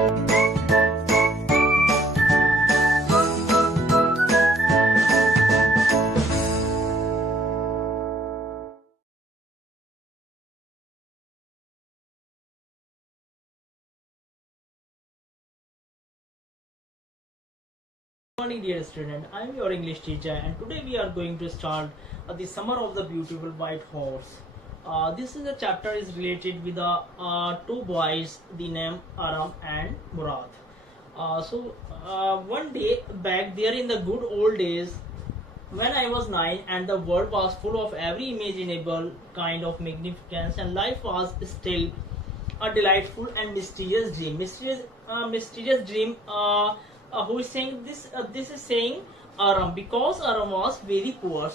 Good morning, dear student. I am your English teacher, and today we are going to start the summer of the beautiful white horse. This is a chapter is related with the two boys, the name Aram and Murad. One day back there in the good old days, when I was 9 and the world was full of every imaginable kind of magnificence, and life was still a delightful and mysterious dream. Mysterious dream. Who is saying this? This is saying Aram, because Aram was very poor.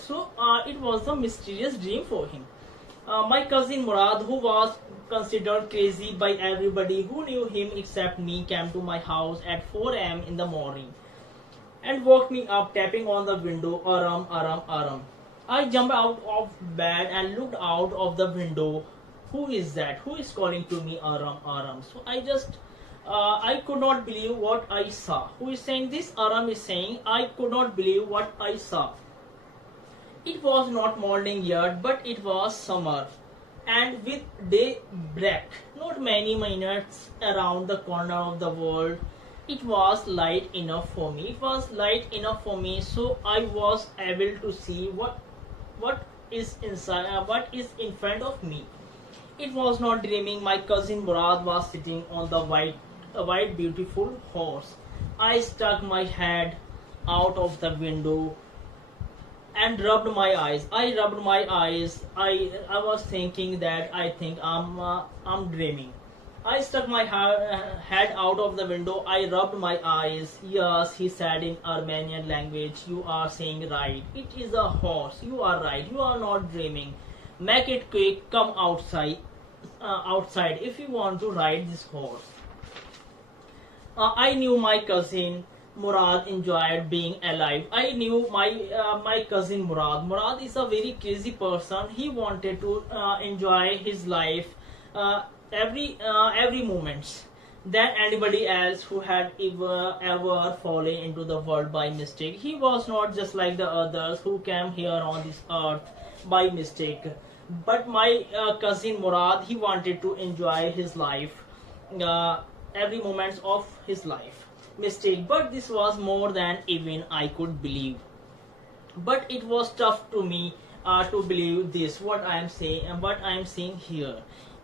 It was a mysterious dream for him. My cousin Murad, who was considered crazy by everybody who knew him except me, came to my house at 4 a.m. in the morning and woke me up, tapping on the window. Aram, Aram, Aram. I jumped out of bed and looked out of the window. Who is that? Who is calling to me? Aram, Aram. I could not believe what I saw. Who is saying this? Aram is saying, I could not believe what I saw. It was not morning yet, but it was summer. And with daybreak, not many minutes around the corner of the world, it was light enough for me. It was light enough for me, so I was able to see what is inside, what is in front of me. It was not dreaming. My cousin Murad was sitting on the white beautiful horse. I stuck my head out of the window and rubbed my eyes. I rubbed my eyes. I was thinking that I think I'm dreaming. I stuck my head out of the window. I rubbed my eyes. Yes, he said in Armenian language. You are saying right. It is a horse. You are right. You are not dreaming. Make it quick. Come outside. Outside if you want to ride this horse. I knew my cousin Murad enjoyed being alive. I knew my cousin Murad. Murad is a very crazy person. He wanted to enjoy his life every moment than anybody else who had ever fallen into the world by mistake. He was not just like the others who came here on this earth by mistake. But my cousin Murad, he wanted to enjoy his life, every moment of his life. Mistake, but this was more than even I could believe. But it was tough to me to believe this. What I am saying and what I am saying here.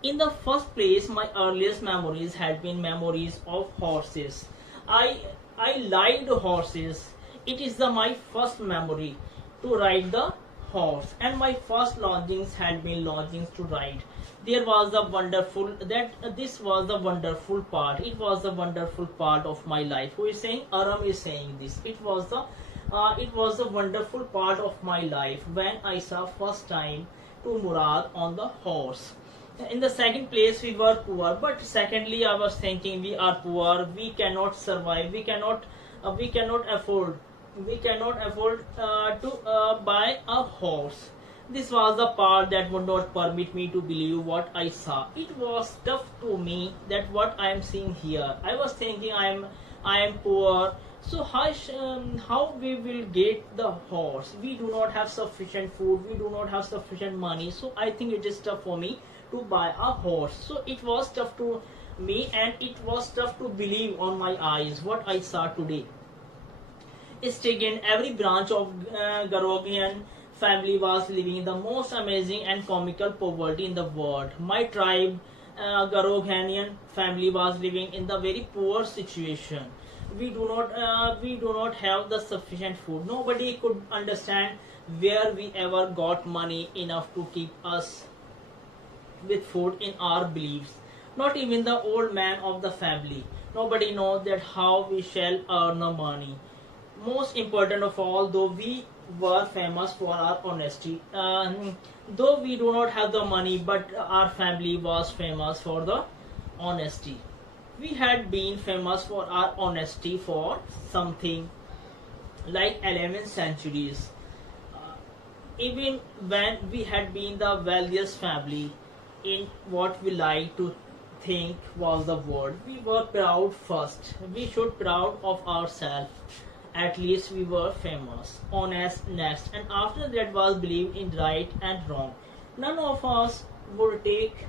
In the first place, my earliest memories had been memories of horses. I liked horses. It is my first memory to ride the horse, and my first lodgings had been lodgings to ride. There was the wonderful that this was the wonderful part. It was the wonderful part of my life. Who is saying? Aram is saying this. It was the wonderful part of my life when I saw first time to Murad on the horse. In the second place, we were poor, but secondly, I was thinking we are poor. We cannot survive. We cannot afford. We cannot afford to buy a horse. This was the part that would not permit me to believe what I saw. It was tough to me that what I am seeing here. I was thinking I am poor. So how we will get the horse? We do not have sufficient food. We do not have sufficient money. So I think it is tough for me to buy a horse. So it was tough to me, and it was tough to believe on my eyes what I saw today. In every branch of Garogian family was living the most amazing and comical poverty in the world. My tribe, Garoganian family, was living in the very poor situation. We do not have the sufficient food. Nobody could understand where we ever got money enough to keep us with food in our beliefs. Not even the old man of the family. Nobody knows that how we shall earn the money. Most important of all, though we were famous for our honesty, though we do not have the money, but our family was famous for the honesty. We had been famous for our honesty for something like 11 centuries. Even when we had been the wealthiest family in what we like to think was the word. We were proud first. We should proud of ourselves. At least we were famous, honest next, and after that was believed in right and wrong. None of us would take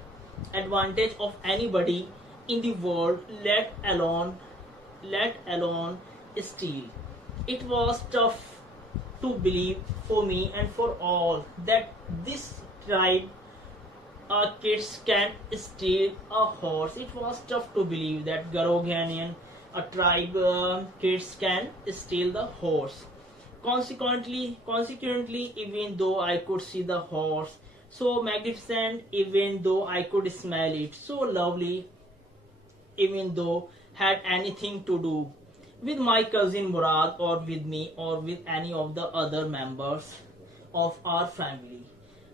advantage of anybody in the world, let alone steal. It was tough to believe for me and for all that this tribe kids can steal a horse. It was tough to believe that Garoganian, a tribe, kids can steal the horse. Consequently, even though I could see the horse, so magnificent, even though I could smell it, so lovely, even though had anything to do with my cousin Murad or with me or with any of the other members of our family.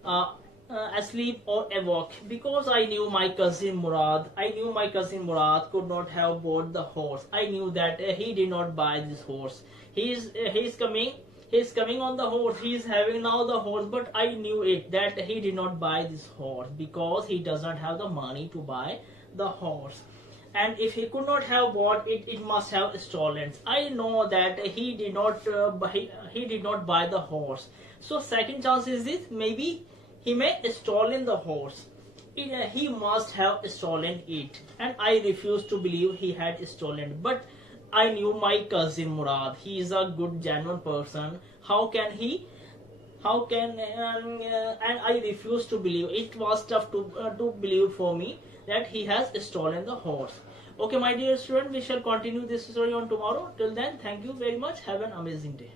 Uh, Asleep or awake, because I knew my cousin Murad could not have bought the horse. I knew that he did not buy this horse. He's coming on the horse. He is having now the horse, but I knew it that he did not buy this horse because he doesn't have the money to buy the horse. And if he could not have bought it, it must have stolen. I know that he did not buy the horse. So second chance is this: maybe he may have stolen the horse. He must have stolen it, and I refuse to believe he had stolen. But I knew my cousin Murad. He is a good, genuine person. How can he? How can? And I refuse to believe. It was tough to believe for me that he has stolen the horse. Okay, my dear student, we shall continue this story on tomorrow. Till then, thank you very much. Have an amazing day.